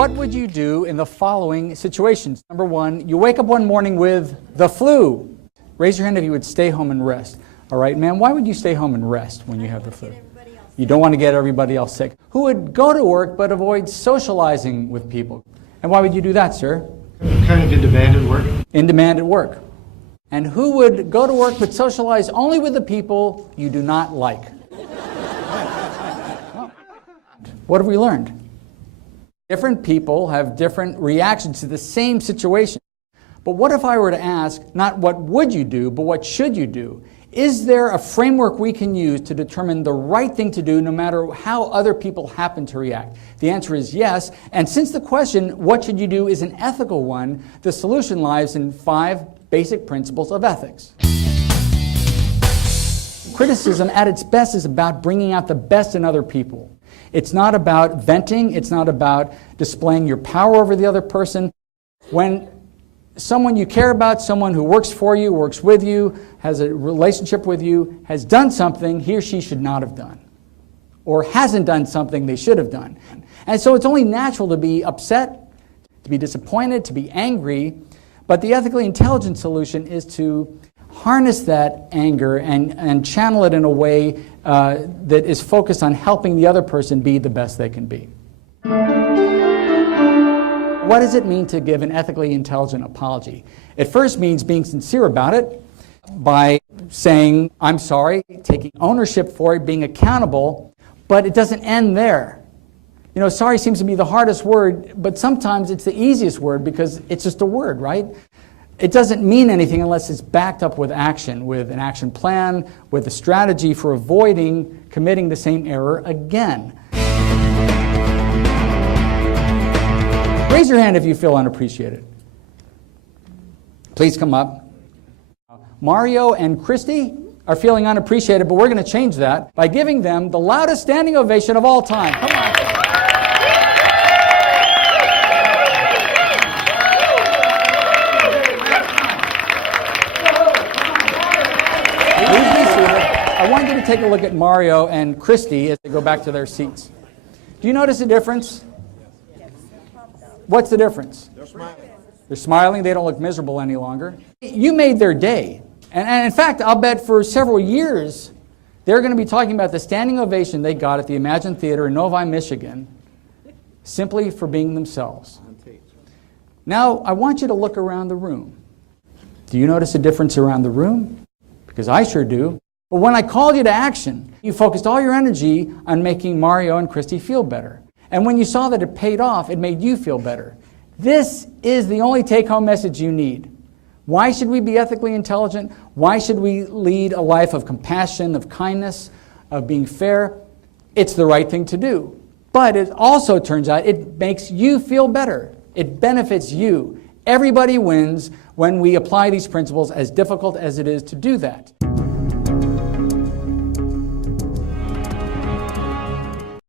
What would you do in the following situations? Number one, you wake up one morning with the flu. Raise your hand if you would stay home and rest. All right, ma'am, why would you stay home and rest when you have the flu? You don't want to get everybody else sick. Who would go to work but avoid socializing with people? And why would you do that, sir? Kind of in demand at work. In demand at work. And who would go to work but socialize only with the people you do not like? What have we learned? Different people have different reactions to the same situation. But what if I were to ask, not what would you do, but what should you do? Is there a framework we can use to determine the right thing to do no matter how other people happen to react? The answer is yes. And since the question, what should you do, is an ethical one, the solution lies in 5 basic principles of ethics. Criticism at its best is about bringing out the best in other people. It's not about venting. It's not about displaying your power over the other person. When someone you care about, someone who works for you, works with you, has a relationship with you, has done something he or she should not have done, or hasn't done something they should have done. And so it's only natural to be upset, to be disappointed, to be angry, but the ethically intelligent solution is to harness that anger and channel it in a way that is focused on helping the other person be the best they can be. What does it mean to give an ethically intelligent apology? It first means being sincere about it by saying, I'm sorry, taking ownership for it, being accountable, but it doesn't end there. You know, sorry seems to be the hardest word, but sometimes it's the easiest word because it's just a word, right? It doesn't mean anything unless it's backed up with action, with an action plan, with a strategy for avoiding committing the same error again. Raise your hand if you feel unappreciated. Please come up. Mario and Christy are feeling unappreciated, but we're going to change that by giving them the loudest standing ovation of all time. Come on. Please be seated. I want you to take a look at Mario and Christy as they go back to their seats. Do you notice a difference? What's the difference? They're smiling. They're smiling. They don't look miserable any longer. You made their day. And in fact, I'll bet for several years, they're going to be talking about the standing ovation they got at the Imagine Theater in Novi, Michigan, simply for being themselves. Now, I want you to look around the room. Do you notice a difference around the room? Because I sure do. But when I called you to action, you focused all your energy on making Mario and Christy feel better. And when you saw that it paid off, it made you feel better. This is the only take-home message you need. Why should we be ethically intelligent? Why should we lead a life of compassion, of kindness, of being fair? It's the right thing to do. But it also turns out it makes you feel better. It benefits you. Everybody wins when we apply these principles, as difficult as it is to do that.